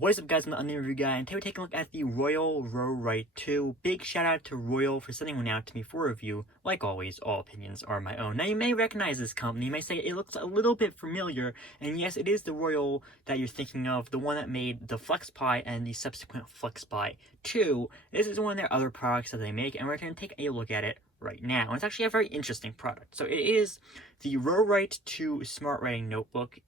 What's up, guys? I'm the Onion Review Guy, and today we're taking a look at the Royal Rowrite 2. Big shout out to Royal for sending one out to me for review. Like always, all opinions are my own. Now, you may recognize this company. You may say it looks a little bit familiar, and yes, it is the Royal that you're thinking of, the one that made the FlexPi and the subsequent FlexPi 2. This is one of their other products that they make, and we're going to take a look at it right now. And it's actually a very interesting product. So it is the Rowrite 2 Smart Writing Notebook.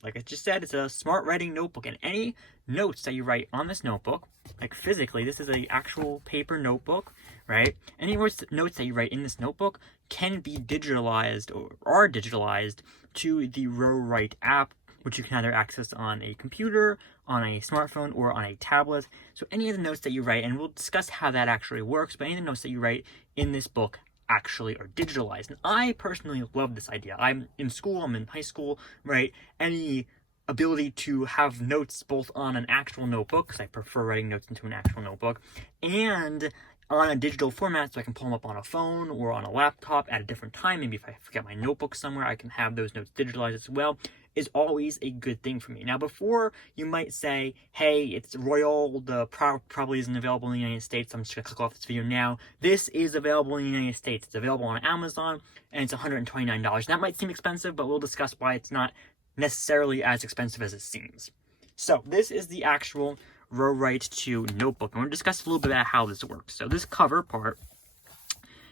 Like I just said, it's a smart writing notebook, and any notes that you write on this notebook, like physically, this is an actual paper notebook, right? Any notes that you write in this notebook can be digitalized or are digitalized to the Rowrite app, which you can either access on a computer, on a smartphone, or on a tablet. So any of the notes that you write, and we'll discuss how that actually works, but any of the notes that you write in this book actually are digitalized. And I personally love this idea. I'm in school, I'm in high school, right? Any ability to have notes both on an actual notebook, because I prefer writing notes into an actual notebook, and on a digital format, so I can pull them up on a phone or on a laptop at a different time. Maybe if I forget my notebook somewhere, I can have those notes digitalized as well, is always a good thing for me. Now, before you might say, hey, it's Royal, the probably isn't available in the United States, I'm just going to click off this video now. This is available in the United States. It's available on Amazon, and it's $129. That might seem expensive, but we'll discuss why it's not necessarily as expensive as it seems. So, this is the actual Rowrite 2 notebook. I'm going to discuss a little bit about how this works. So, this cover part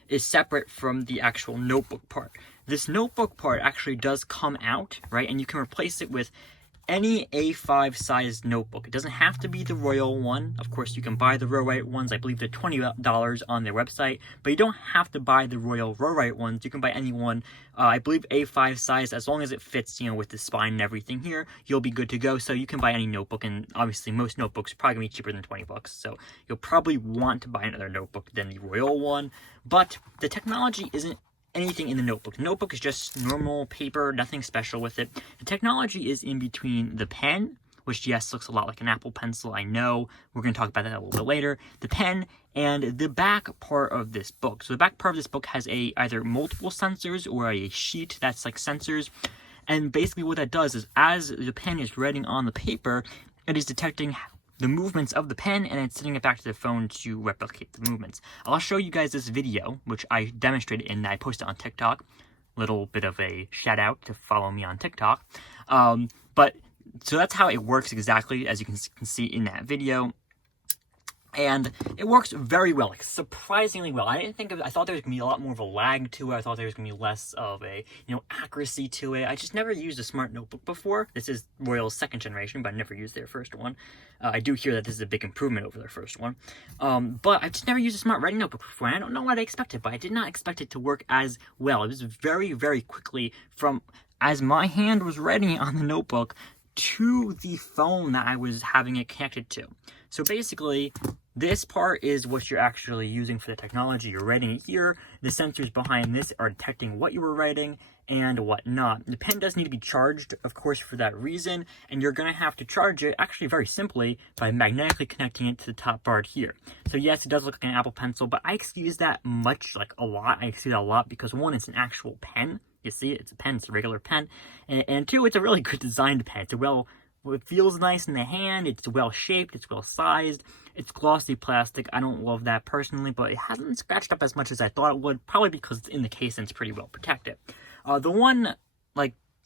is separate from the actual notebook part. This notebook part actually does come out, right? And you can replace it with any A5 sized notebook. It doesn't have to be the Royal one. Of course, you can buy the Rowrite ones. I believe they're $20 on their website, but you don't have to buy the Royal Rowrite ones. You can buy any one. I believe A5 size, as long as it fits, with the spine and everything here, you'll be good to go. So you can buy any notebook, and obviously most notebooks are probably gonna be cheaper than $20. So you'll probably want to buy another notebook than the Royal one, but the technology isn't anything in the notebook. The notebook is just normal paper, nothing special with it. The technology is in between the pen, which yes, looks a lot like an Apple Pencil, I know. We're going to talk about that a little bit later. The pen and the back part of this book. So the back part of this book has either multiple sensors or a sheet that's like sensors. And basically what that does is as the pen is writing on the paper, it is detecting the movements of the pen, and it's sending it back to the phone to replicate the movements. I'll show you guys this video, which I demonstrated and I posted on TikTok. Little bit of a shout out to follow me on TikTok. So that's how it works exactly, as you can see in that video. And it works very well, like surprisingly well. I thought there was gonna be a lot more of a lag to it. I thought there was gonna be less of a, accuracy to it. I just never used a smart notebook before. This is Royal's second generation, but I never used their first one. I do hear that this is a big improvement over their first one. But I've just never used a smart writing notebook before. And I don't know what I expected, but I did not expect it to work as well. It was very, very quickly from as my hand was writing it on the notebook to the phone that I was having it connected to. So basically, this part is what you're actually using for the technology. You're writing it here. The sensors behind this are detecting what you were writing and whatnot. The pen does need to be charged, of course, for that reason, and you're going to have to charge it, actually very simply, by magnetically connecting it to the top part here. So yes, it does look like an Apple Pencil, but I excuse that a lot. I excuse that a lot because one, it's an actual pen. You see it, it's a pen, it's a regular pen. And two, it's a really good designed pen. It feels nice in the hand, it's well shaped, it's well sized, it's glossy plastic. I don't love that personally, but it hasn't scratched up as much as I thought it would, probably because it's in the case and it's pretty well protected. The one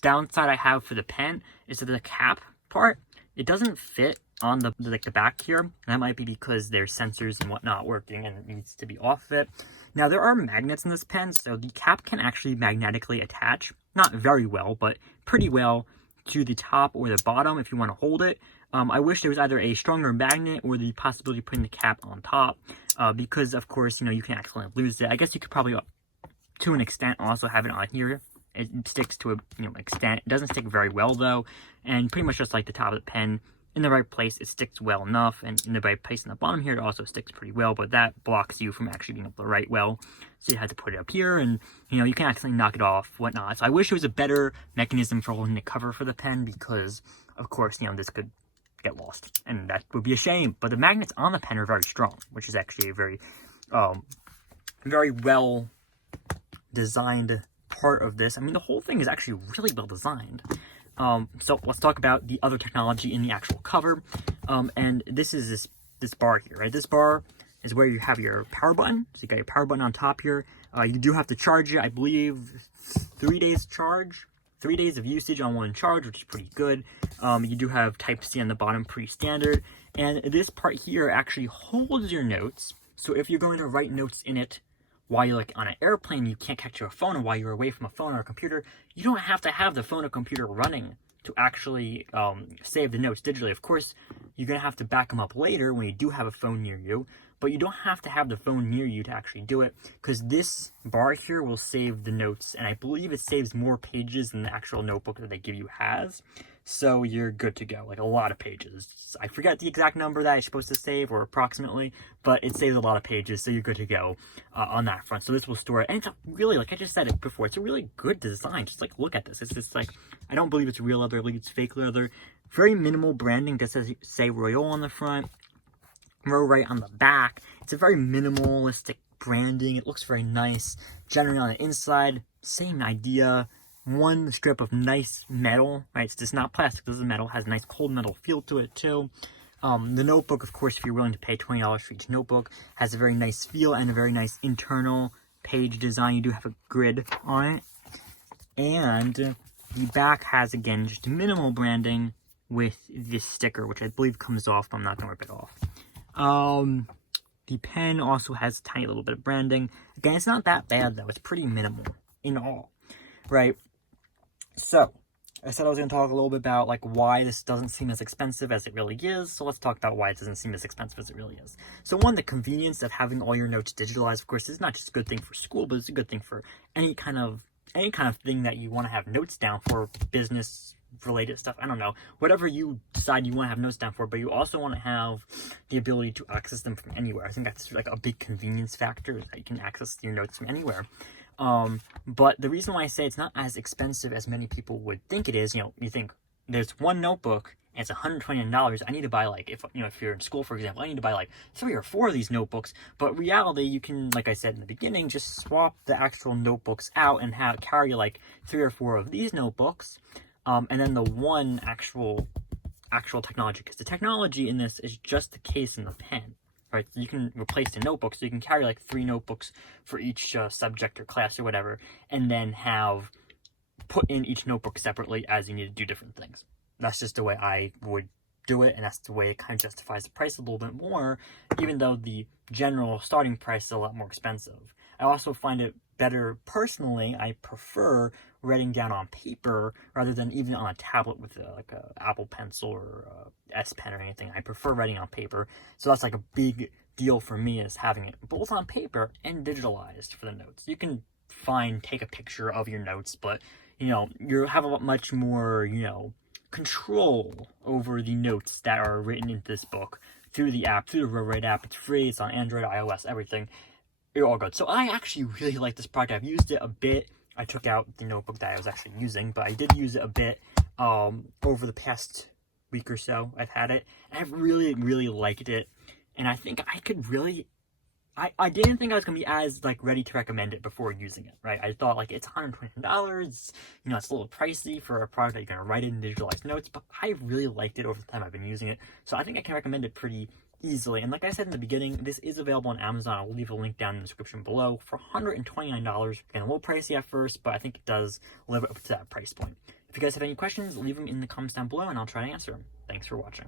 downside I have for the pen is that the cap part, it doesn't fit on the back here. And that might be because there's sensors and whatnot working and it needs to be off of it. Now there are magnets in this pen, so the cap can actually magnetically attach, not very well, but pretty well, to the top or the bottom if you want to hold it. I wish there was either a stronger magnet or the possibility of putting the cap on top, because of course, you can accidentally lose it. I guess you could probably, to an extent, also have it on here. It sticks to a extent. It doesn't stick very well though, and pretty much just like the top of the pen, in the right place, it sticks well enough, and in the right place in the bottom here, it also sticks pretty well, but that blocks you from actually being able to write well. So you had to put it up here, and, you can accidentally knock it off, whatnot. So I wish there was a better mechanism for holding the cover for the pen, because, of course, this could get lost, and that would be a shame. But the magnets on the pen are very strong, which is actually a very, very well designed part of this. I mean, the whole thing is actually really well designed. So let's talk about the other technology in the actual cover. And this is this bar here, right? This bar is where you have your power button. So you got your power button on top here. You do have to charge it, I believe 3 days charge, 3 days of usage on one charge, which is pretty good. You do have Type-C on the bottom, pretty standard. And this part here actually holds your notes. So if you're going to write notes in it while you're like on an airplane, you can't catch your phone, or while you're away from a phone or a computer, you don't have to have the phone or computer running to actually save the notes digitally. Of course, you're going to have to back them up later when you do have a phone near you, but you don't have to have the phone near you to actually do it, because this bar here will save the notes, and I believe it saves more pages than the actual notebook that they give you has. So you're good to go, like a lot of pages. I forget the exact number that I'm supposed to save, or approximately, but it saves a lot of pages, so you're good to go on that front. So this will store it, and it's a really, like I just said it before, it's a really good design. Just like look at this. It's just like, I don't believe it's real leather, I believe it's fake leather. Very minimal branding, just says say Royole on the front, Rowrite on the back. It's a very minimalistic branding. It looks very nice. Generally on the inside, same idea. One strip of nice metal, right? It's just not plastic, this is metal. It has a nice cold metal feel to it too. The notebook, of course, if you're willing to pay $20 for each notebook, has a very nice feel and a very nice internal page design. You do have a grid on it. And the back has, again, just minimal branding with this sticker, which I believe comes off, but I'm not going to rip it off. The pen also has a tiny little bit of branding. Again, it's not that bad, though. It's pretty minimal in all, right? So, I said I was going to talk a little bit about like why this doesn't seem as expensive as it really is. So let's talk about why it doesn't seem as expensive as it really is. So one, the convenience of having all your notes digitalized, of course, is not just a good thing for school, but it's a good thing for any kind of thing that you want to have notes down for, business related stuff. I don't know, whatever you decide you want to have notes down for, but you also want to have the ability to access them from anywhere. I think that's like a big convenience factor, is that you can access your notes from anywhere. But the reason why I say it's not as expensive as many people would think it is, you know, you think there's one notebook and it's $129. I need to buy like, if you're in school, for example, I need to buy like 3 or 4 of these notebooks. But in reality, you can, like I said in the beginning, just swap the actual notebooks out and carry like 3 or 4 of these notebooks. And then the one actual technology, because the technology in this is just the case and the pen. Right, so you can replace the notebook, so you can carry like 3 notebooks for each subject or class or whatever, and then put in each notebook separately as you need to do different things. That's just the way I would do it, and that's the way it kind of justifies the price a little bit more, even though the general starting price is a lot more expensive. I also find it better personally. I prefer writing down on paper rather than even on a tablet with like a Apple Pencil or a S Pen or anything. I prefer writing on paper, so that's like a big deal for me, is having it both on paper and digitalized for the notes. You can take a picture of your notes, but you have a much more control over the notes that are written into this book through the app, through the Rowrite app. It's free. It's on Android, iOS, everything. You're all good. So I actually really like this product. I've used it a bit. I took out the notebook that I was actually using, but I did use it a bit over the past week or so. I've had it, and I've really, really liked it. And I think I could really... I didn't think I was going to be as ready to recommend it before using it, right? I thought it's $120. It's a little pricey for a product that you're going to write in digitalized notes, but I really liked it over the time I've been using it. So I think I can recommend it pretty easily. And like I said in the beginning, this is available on Amazon. I'll leave a link down in the description below for $129. Again, a little pricey at first, but I think it does live up to that price point. If you guys have any questions, leave them in the comments down below and I'll try to answer them. Thanks for watching.